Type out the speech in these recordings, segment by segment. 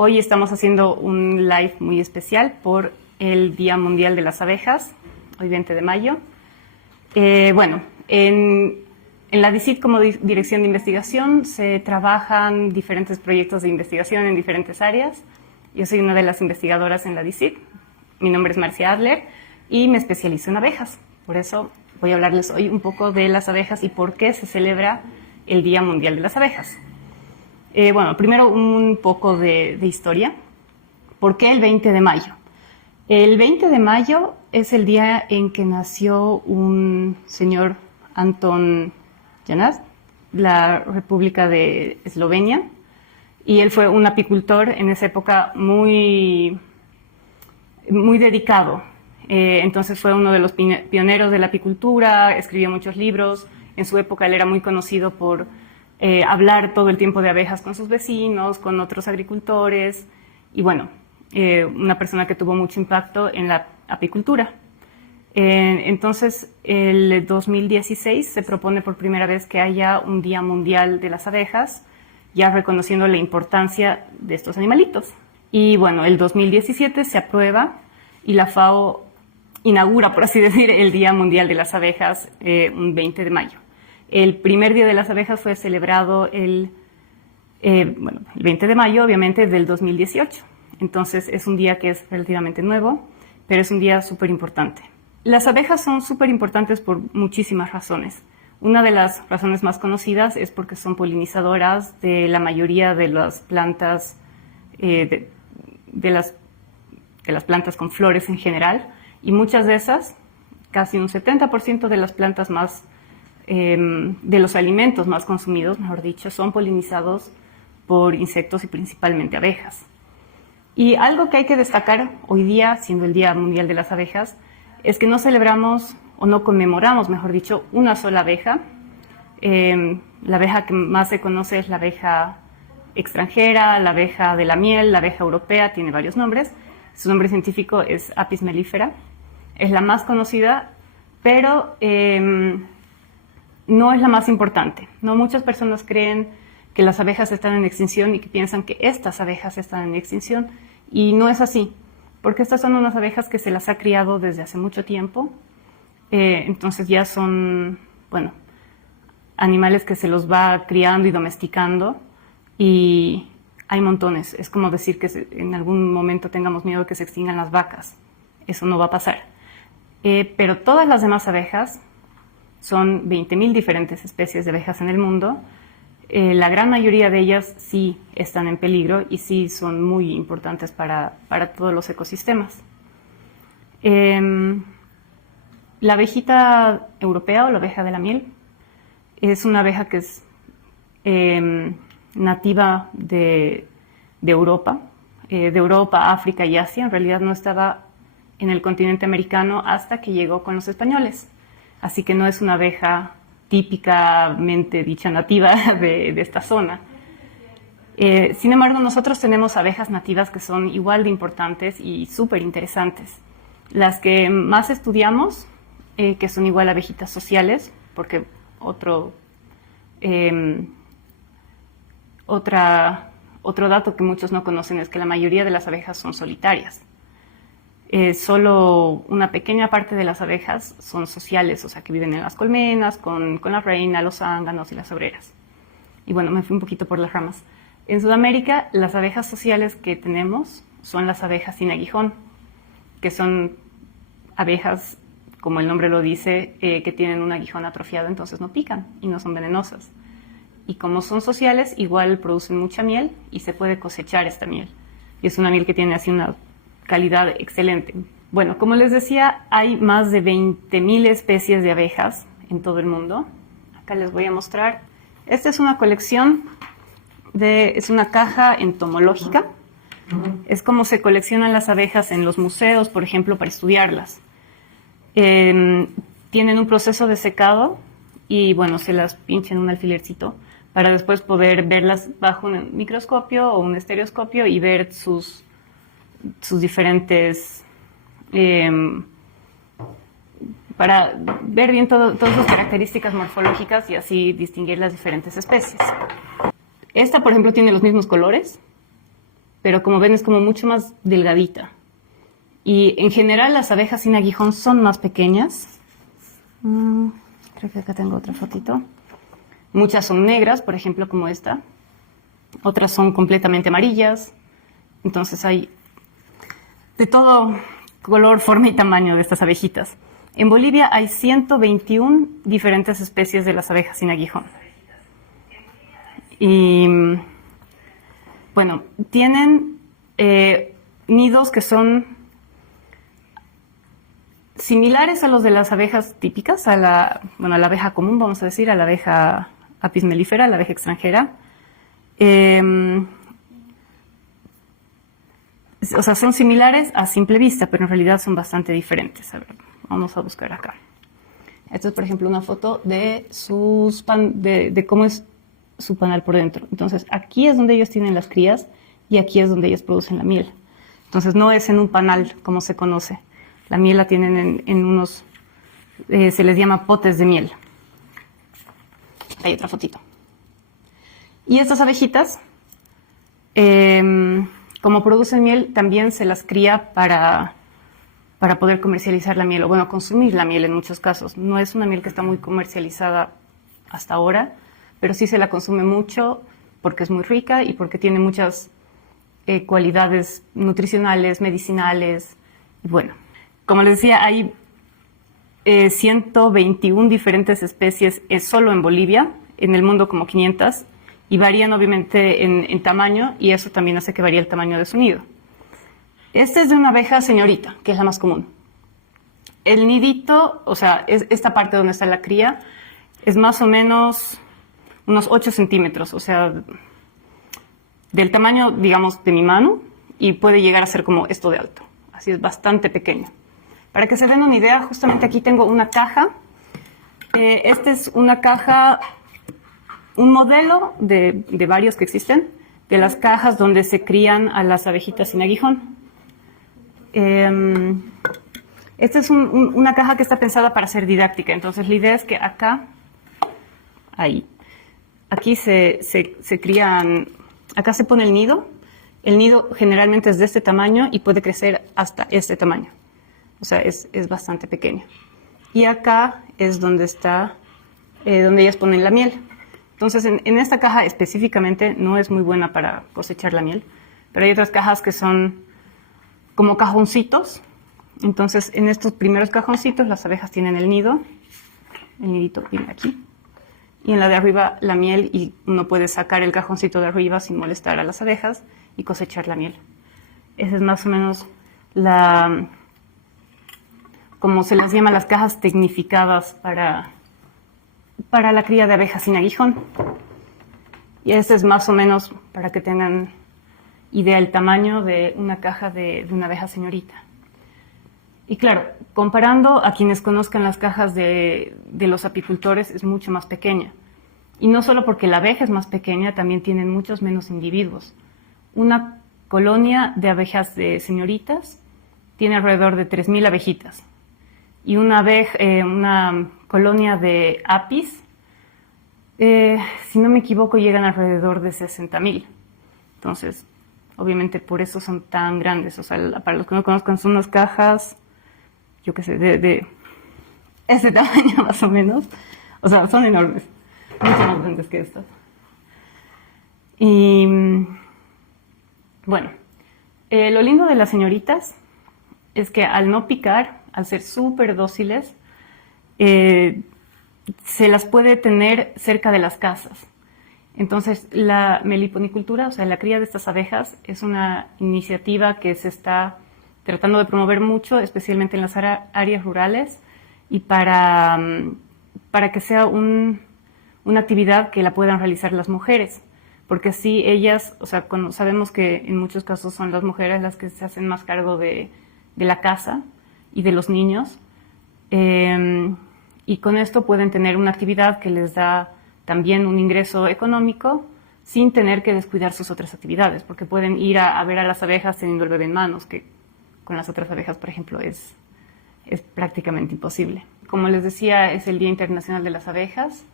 Hoy estamos haciendo un live muy especial por el Día Mundial de las Abejas, hoy 20 de mayo. En la DICIT como Dirección de Investigación se trabajan diferentes proyectos de investigación en diferentes áreas. Yo soy una de las investigadoras en la DICIT. Mi nombre es Marcia Adler y me especializo en abejas. Por eso voy a hablarles hoy un poco de las abejas y por qué se celebra el Día Mundial de las Abejas. Primero un poco de historia. ¿Por qué el 20 de mayo? El 20 de mayo es el día en que nació un señor Anton Janaz, la República de Eslovenia, y él fue un apicultor en esa época muy dedicado. Entonces fue uno de los pioneros de la apicultura, escribió muchos libros. En su época él era muy conocido por hablar todo el tiempo de abejas con sus vecinos, con otros agricultores, y una persona que tuvo mucho impacto en la apicultura. Entonces, el 2016 se propone por primera vez que haya un Día Mundial de las Abejas, ya reconociendo la importancia de estos animalitos. Y el 2017 se aprueba y la FAO inaugura, por así decir, el Día Mundial de las Abejas un 20 de mayo. El primer Día de las Abejas fue celebrado el 20 de mayo, obviamente, del 2018. Entonces, es un día que es relativamente nuevo, pero es un día súper importante. Las abejas son súper importantes por muchísimas razones. Una de las razones más conocidas es porque son polinizadoras de la mayoría de las plantas, de las plantas con flores en general, y muchas de esas, casi un 70% de las plantas más de los alimentos más consumidos, mejor dicho, son polinizados por insectos y principalmente abejas. Y algo que hay que destacar hoy día, siendo el Día Mundial de las Abejas, es que no celebramos o no conmemoramos, mejor dicho, una sola abeja. La abeja que más se conoce es la abeja extranjera, la abeja de la miel, la abeja europea, tiene varios nombres. Su nombre científico es Apis mellifera. Es la más conocida, pero no es la más importante. No muchas personas creen que las abejas están en extinción y que piensan que estas abejas están en extinción, y no es así, porque estas son unas abejas que se las ha criado desde hace mucho tiempo. Entonces ya son, animales que se los va criando y domesticando, y hay montones. Es como decir que en algún momento tengamos miedo de que se extingan las vacas. Eso no va a pasar. Pero todas las demás abejas, son 20.000 diferentes especies de abejas en el mundo. La gran mayoría de ellas sí están en peligro y sí son muy importantes para todos los ecosistemas. La abejita europea o la abeja de la miel es una abeja que es nativa de Europa, África y Asia. En realidad no estaba en el continente americano hasta que llegó con los españoles. Así que no es una abeja típicamente dicha nativa de esta zona. Sin embargo, nosotros tenemos abejas nativas que son igual de importantes y súper interesantes. Las que más estudiamos, que son igual abejitas sociales, porque otro dato que muchos no conocen es que la mayoría de las abejas son solitarias. Solo una pequeña parte de las abejas son sociales, o sea, que viven en las colmenas, con la reina, los zánganos y las obreras. Y me fui un poquito por las ramas. En Sudamérica, las abejas sociales que tenemos son las abejas sin aguijón, que son abejas, como el nombre lo dice, que tienen un aguijón atrofiado, entonces no pican y no son venenosas. Y como son sociales, igual producen mucha miel y se puede cosechar esta miel. Y es una miel que tiene así una calidad excelente. Como les decía, hay más de 20.000 especies de abejas en todo el mundo. Acá les voy a mostrar. Esta es una colección, es una caja entomológica. Es como se coleccionan las abejas en los museos, por ejemplo, para estudiarlas. Tienen un proceso de secado y, se las pincha en un alfilercito para después poder verlas bajo un microscopio o un estereoscopio y ver sus diferentes, para ver bien todas sus características morfológicas y así distinguir las diferentes especies. Esta, por ejemplo, tiene los mismos colores pero como ven es como mucho más delgadita. Y en general las abejas sin aguijón son más pequeñas. Creo que acá tengo otra fotito. Muchas son negras, por ejemplo, como esta. Otras son completamente amarillas. Entonces hay de todo color, forma y tamaño de estas abejitas. En Bolivia hay 121 diferentes especies de las abejas sin aguijón. Y bueno, tienen nidos que son similares a los de las abejas típicas, a la abeja común, vamos a decir, a la abeja apis mellifera, a la abeja extranjera. O sea, son similares a simple vista, pero en realidad son bastante diferentes. A ver, vamos a buscar acá. Esto es, por ejemplo, una foto de de cómo es su panal por dentro. Entonces, aquí es donde ellos tienen las crías y aquí es donde ellos producen la miel. Entonces, no es en un panal como se conoce. La miel la tienen en unos, se les llama potes de miel. Hay otra fotito. Y estas abejitas, como producen miel, también se las cría para poder comercializar la miel, o bueno, consumir la miel en muchos casos. No es una miel que está muy comercializada hasta ahora, pero sí se la consume mucho porque es muy rica y porque tiene muchas cualidades nutricionales, medicinales. Y bueno, como les decía, hay 121 diferentes especies solo en Bolivia, en el mundo como 500, y varían obviamente en tamaño, y eso también hace que varíe el tamaño de su nido. Este es de una abeja señorita, que es la más común. El nidito, o sea, esta parte donde está la cría, es más o menos unos 8 centímetros, o sea, del tamaño, digamos, de mi mano, y puede llegar a ser como esto de alto. Así es bastante pequeño. Para que se den una idea, justamente aquí tengo una caja. Esta es una caja, un modelo de varios que existen, de las cajas donde se crían a las abejitas sin aguijón. Esta es una caja que está pensada para ser didáctica. Entonces la idea es que aquí se crían, acá se pone el nido. El nido generalmente es de este tamaño y puede crecer hasta este tamaño. O sea, es bastante pequeño. Y acá es donde está, donde ellas ponen la miel. Entonces, en esta caja específicamente no es muy buena para cosechar la miel, pero hay otras cajas que son como cajoncitos. Entonces, en estos primeros cajoncitos las abejas tienen el nido, el nidito viene aquí, y en la de arriba la miel, y uno puede sacar el cajoncito de arriba sin molestar a las abejas y cosechar la miel. Esa es más o menos como se les llama, las cajas tecnificadas para la cría de abejas sin aguijón. Y este es más o menos para que tengan idea el tamaño de una caja de una abeja señorita. Y claro, comparando a quienes conozcan las cajas de los apicultores, es mucho más pequeña. Y no solo porque la abeja es más pequeña, también tienen muchos menos individuos. Una colonia de abejas de señoritas tiene alrededor de 3.000 abejitas. Y una colonia de apis, si no me equivoco, llegan alrededor de 60.000. Entonces, obviamente por eso son tan grandes. O sea, para los que no conozcan, son unas cajas, yo qué sé, de este tamaño más o menos. O sea, son enormes, mucho más grandes que estas. Y bueno, lo lindo de las señoritas es que al no picar, al ser súper dóciles, se las puede tener cerca de las casas. Entonces, la meliponicultura, o sea, la cría de estas abejas, es una iniciativa que se está tratando de promover mucho, especialmente en las áreas rurales, y para que sea una actividad que la puedan realizar las mujeres. Porque así ellas, o sea, sabemos que en muchos casos son las mujeres las que se hacen más cargo de la casa y de los niños, y con esto pueden tener una actividad que les da también un ingreso económico sin tener que descuidar sus otras actividades, porque pueden ir a ver a las abejas teniendo el bebé en manos, que con las otras abejas, por ejemplo, es prácticamente imposible. Como les decía, es el Día Internacional de las Abejas,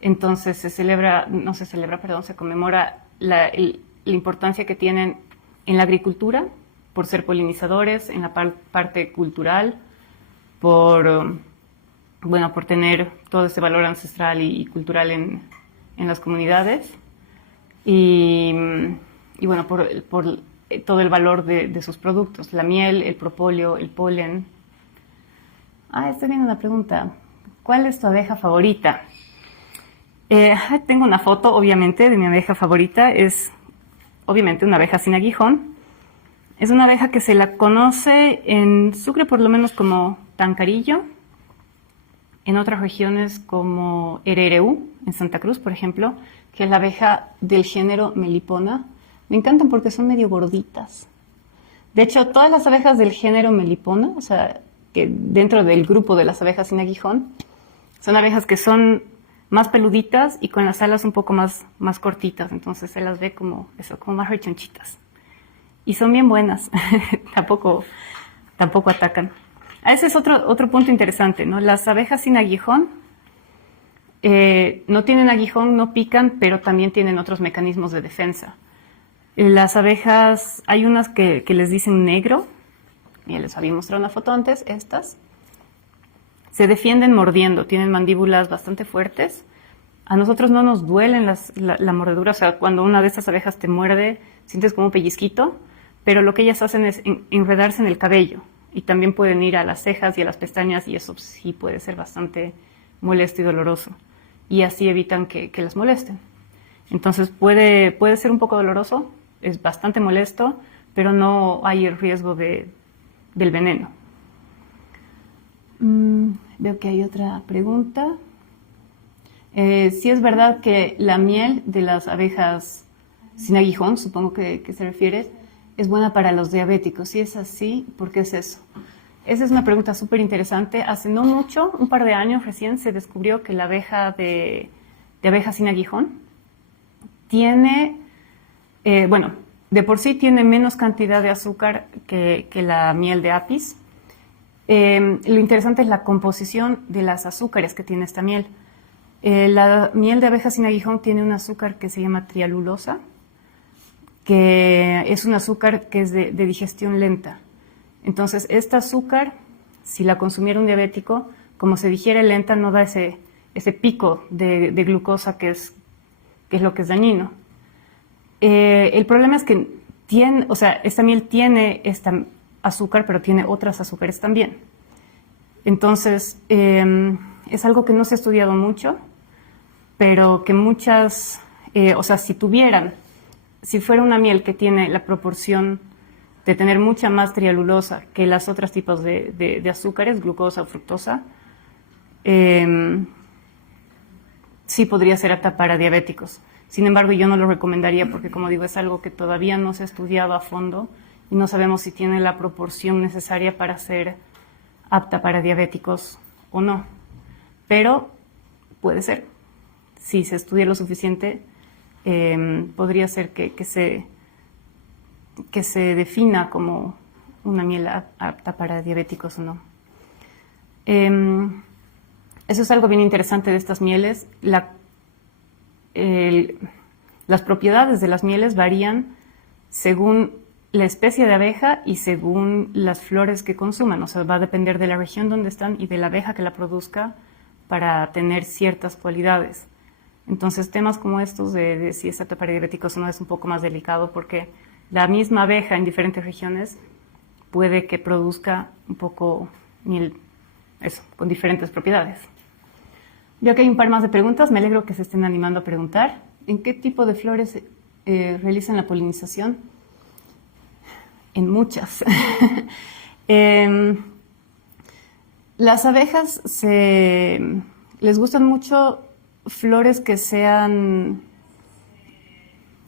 entonces se conmemora la importancia que tienen en la agricultura, por ser polinizadores, en la parte cultural, por, bueno, por tener todo ese valor ancestral y cultural en las comunidades, y bueno, por todo el valor de sus productos, la miel, el propóleo, el polen. Estoy viendo una pregunta. ¿Cuál es tu abeja favorita? Tengo una foto, obviamente, de mi abeja favorita. Es, obviamente, una abeja sin aguijón. Es una abeja que se la conoce en Sucre, por lo menos, como tancarillo. En otras regiones, como Erereu, en Santa Cruz, por ejemplo, que es la abeja del género Melipona. Me encantan porque son medio gorditas. De hecho, todas las abejas del género Melipona, o sea, que dentro del grupo de las abejas sin aguijón, son abejas que son más peluditas y con las alas un poco más cortitas, entonces se las ve como eso, como más rechonchitas. Y son bien buenas, tampoco atacan. Ese es otro punto interesante, ¿no? Las abejas sin aguijón no tienen aguijón, no pican, pero también tienen otros mecanismos de defensa. Las abejas, hay unas que les dicen negro, ya les había mostrado una foto antes, estas. Se defienden mordiendo, tienen mandíbulas bastante fuertes. A nosotros no nos duelen la mordedura, o sea, cuando una de estas abejas te muerde, sientes como un pellizquito, pero lo que ellas hacen es enredarse en el cabello y también pueden ir a las cejas y a las pestañas y eso sí puede ser bastante molesto y doloroso. Y así evitan que las molesten. Entonces puede ser un poco doloroso, es bastante molesto, pero no hay el riesgo del veneno. Veo que hay otra pregunta. Si es verdad que la miel de las abejas sin aguijón, supongo que se refiere, es buena para los diabéticos. Si es así, ¿por qué es eso? Esa es una pregunta súper interesante. Hace no mucho, un par de años recién, se descubrió que la abeja de abeja sin aguijón tiene, bueno, de por sí tiene menos cantidad de azúcar que la miel de apis. Lo interesante es la composición de las azúcares que tiene esta miel. La miel de abeja sin aguijón tiene un azúcar que se llama trialulosa, que es un azúcar que es de digestión lenta. Entonces, este azúcar, si la consumiera un diabético, como se digiere lenta, no da ese pico de glucosa que es lo que es dañino. El problema es que esta miel tiene esta azúcar, pero tiene otras azúcares también. Entonces, es algo que no se ha estudiado mucho, pero que muchas, si fuera una miel que tiene la proporción de tener mucha más trialulosa que las otros tipos de azúcares, glucosa o fructosa, sí podría ser apta para diabéticos. Sin embargo, yo no lo recomendaría porque, como digo, es algo que todavía no se ha estudiado a fondo y no sabemos si tiene la proporción necesaria para ser apta para diabéticos o no. Pero puede ser. Si se estudia lo suficiente, podría ser que se defina como una miel apta para diabéticos o no. Eso es algo bien interesante de estas mieles. Las propiedades de las mieles varían según la especie de abeja y según las flores que consuman. O sea, va a depender de la región donde están y de la abeja que la produzca para tener ciertas cualidades. Entonces, temas como estos de si es apta para diabéticos o no es un poco más delicado porque la misma abeja en diferentes regiones puede que produzca un poco miel, con diferentes propiedades. Veo que hay un par más de preguntas, me alegro que se estén animando a preguntar. ¿En qué tipo de flores realizan la polinización? En muchas. Las abejas les gustan mucho flores que sean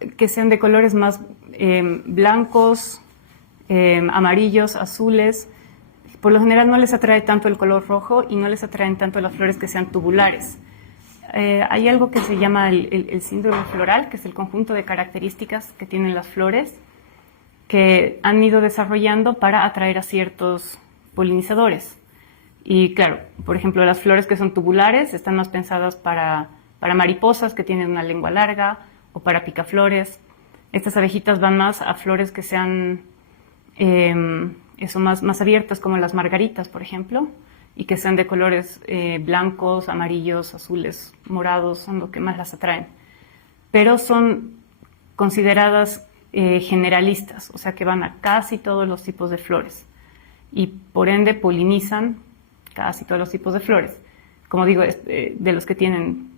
de colores más blancos, amarillos, azules. Por lo general no les atrae tanto el color rojo y no les atraen tanto las flores que sean tubulares. Hay algo que se llama el síndrome floral, que es el conjunto de características que tienen las flores que han ido desarrollando para atraer a ciertos polinizadores. Y claro, por ejemplo, las flores que son tubulares están más pensadas para mariposas que tienen una lengua larga o para picaflores. Estas abejitas van más a flores que sean más abiertas, como las margaritas, por ejemplo, y que sean de colores blancos, amarillos, azules, morados, son lo que más las atraen. Pero son consideradas generalistas, o sea que van a casi todos los tipos de flores y por ende polinizan casi todos los tipos de flores. Como digo, de los que tienen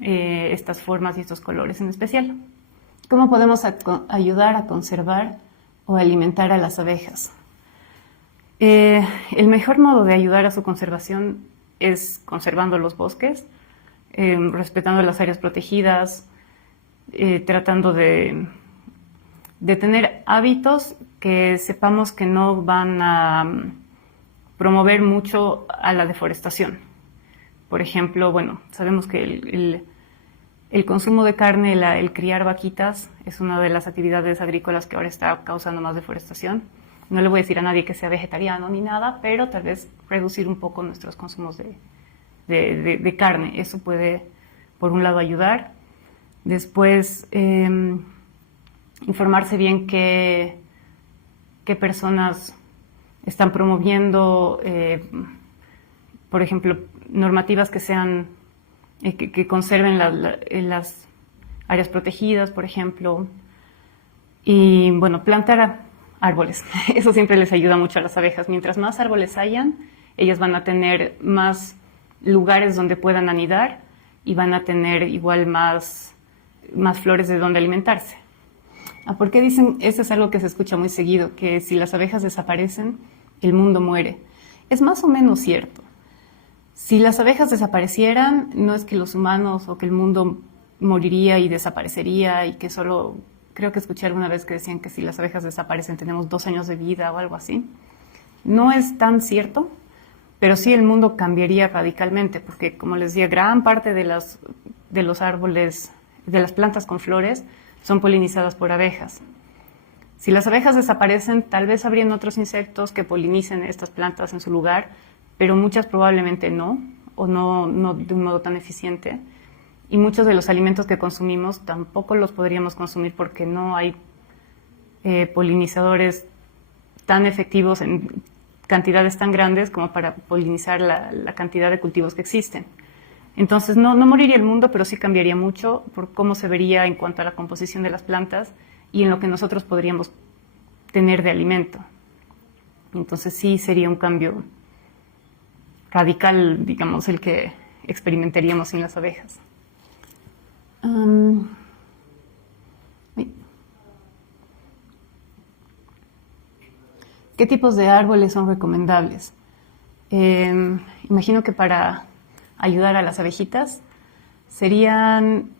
estas formas y estos colores en especial. ¿Cómo podemos ayudar a conservar o alimentar a las abejas? El mejor modo de ayudar a su conservación es conservando los bosques, respetando las áreas protegidas, tratando de tener hábitos que sepamos que no van a promover mucho a la deforestación. Por ejemplo, bueno, sabemos que el consumo de carne, el criar vaquitas, es una de las actividades agrícolas que ahora está causando más deforestación. No le voy a decir a nadie que sea vegetariano ni nada, pero tal vez reducir un poco nuestros consumos de carne. Eso puede, por un lado, ayudar. Después, informarse bien qué personas están promoviendo, por ejemplo, normativas que sean que conserven las áreas protegidas, por ejemplo. Y bueno, plantar árboles. Eso siempre les ayuda mucho a las abejas. Mientras más árboles hayan, ellas van a tener más lugares donde puedan anidar y van a tener igual más flores de donde alimentarse. ¿Por qué dicen? Eso es algo que se escucha muy seguido, que si las abejas desaparecen, el mundo muere. Es más o menos cierto. Si las abejas desaparecieran, no es que los humanos o que el mundo moriría y desaparecería y que solo, creo que escuché alguna vez que decían que si las abejas desaparecen tenemos 2 años de vida o algo así. No es tan cierto, pero sí el mundo cambiaría radicalmente, porque como les decía, gran parte de los árboles, de las plantas con flores, son polinizadas por abejas. Si las abejas desaparecen, tal vez habrían otros insectos que polinicen estas plantas en su lugar, pero muchas probablemente no, o no de un modo tan eficiente. Y muchos de los alimentos que consumimos tampoco los podríamos consumir porque no hay polinizadores tan efectivos en cantidades tan grandes como para polinizar la cantidad de cultivos que existen. Entonces no moriría el mundo, pero sí cambiaría mucho por cómo se vería en cuanto a la composición de las plantas y en lo que nosotros podríamos tener de alimento. Entonces sí sería un cambio radical, digamos, el que experimentaríamos sin las abejas. ¿Qué tipos de árboles son recomendables? Imagino que para ayudar a las abejitas serían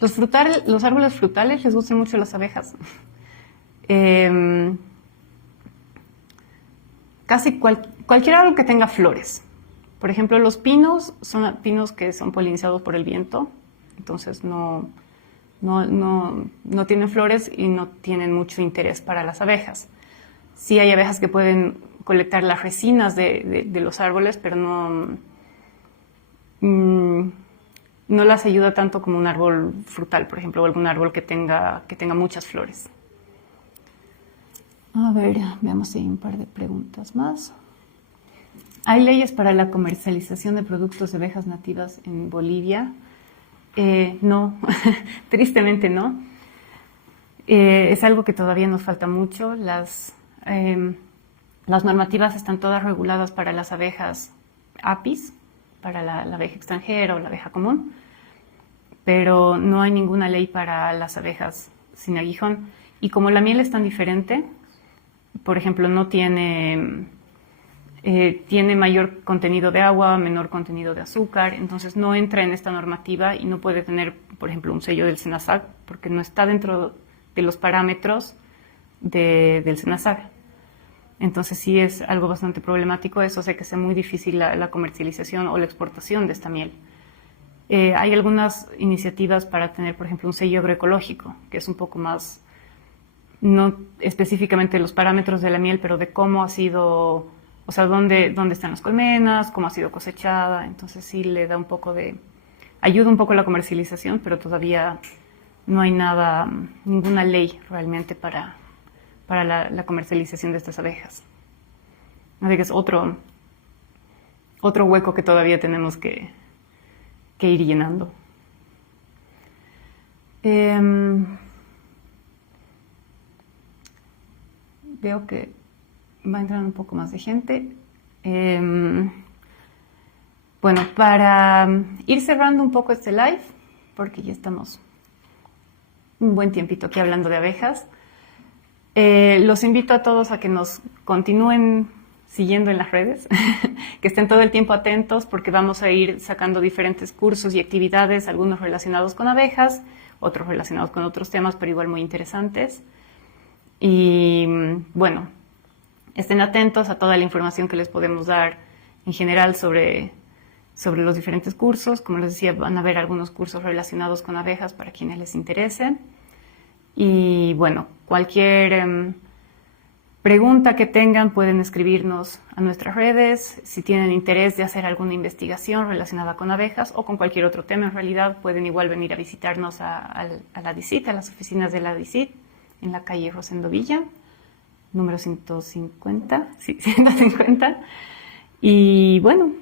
los árboles frutales. Les gustan mucho las abejas. Casi cualquier árbol que tenga flores. Por ejemplo, los pinos son pinos que son polinizados por el viento, entonces no tienen flores y no tienen mucho interés para las abejas. Sí hay abejas que pueden colectar las resinas de los árboles, pero no las ayuda tanto como un árbol frutal, por ejemplo, o algún árbol que tenga muchas flores. A ver, veamos si hay un par de preguntas más. ¿Hay leyes para la comercialización de productos de abejas nativas en Bolivia? No, tristemente no. Es algo que todavía nos falta mucho. Las normativas están todas reguladas para las abejas apis, para la abeja extranjera o la abeja común, pero no hay ninguna ley para las abejas sin aguijón. Y como la miel es tan diferente, por ejemplo, no tiene mayor contenido de agua, menor contenido de azúcar, entonces no entra en esta normativa y no puede tener, por ejemplo, un sello del SENASAG porque no está dentro de los parámetros del SENASAG. Entonces sí es algo bastante problemático, eso hace que sea muy difícil la comercialización o la exportación de esta miel. Hay algunas iniciativas para tener, por ejemplo, un sello agroecológico, que es un poco más, no específicamente los parámetros de la miel, pero de cómo ha sido, o sea, dónde están las colmenas, cómo ha sido cosechada. Entonces sí le da un poco ayuda un poco a la comercialización, pero todavía no hay nada, ninguna ley realmente para la comercialización de estas abejas. Así que es otro hueco que todavía tenemos que ir llenando. Veo que va entrando un poco más de gente. Bueno, para ir cerrando un poco este live, porque ya estamos un buen tiempito aquí hablando de abejas, los invito a todos a que nos continúen siguiendo en las redes, que estén todo el tiempo atentos porque vamos a ir sacando diferentes cursos y actividades, algunos relacionados con abejas, otros relacionados con otros temas, pero igual muy interesantes. Y bueno, estén atentos a toda la información que les podemos dar en general sobre los diferentes cursos. Como les decía, van a haber algunos cursos relacionados con abejas para quienes les interese. Y bueno, cualquier pregunta que tengan pueden escribirnos a nuestras redes. Si tienen interés de hacer alguna investigación relacionada con abejas o con cualquier otro tema en realidad, pueden igual venir a visitarnos a la DICIT, a las oficinas de la DICIT, en la calle Rosendo Villa, número 150. Sí, 150. Y bueno,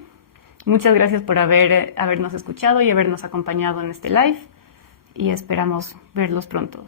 muchas gracias por habernos escuchado y habernos acompañado en este live y esperamos verlos pronto.